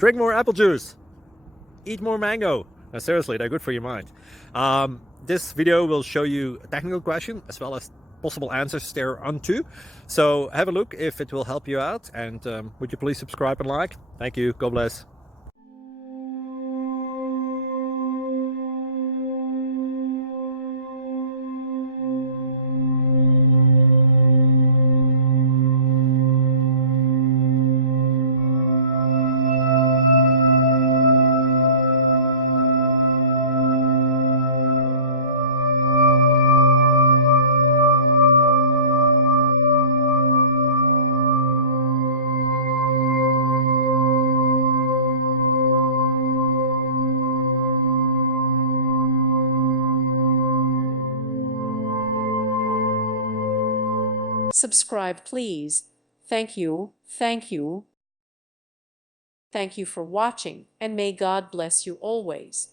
Drink more apple juice. Eat more mango. No, seriously, they're good for your mind. This video will show you a technical question as well as possible answers thereunto. So have a look if it will help you out, and would you please subscribe and like? Thank you. God bless. Subscribe, please. Thank you, thank you. Thank you for watching, and may God bless you always.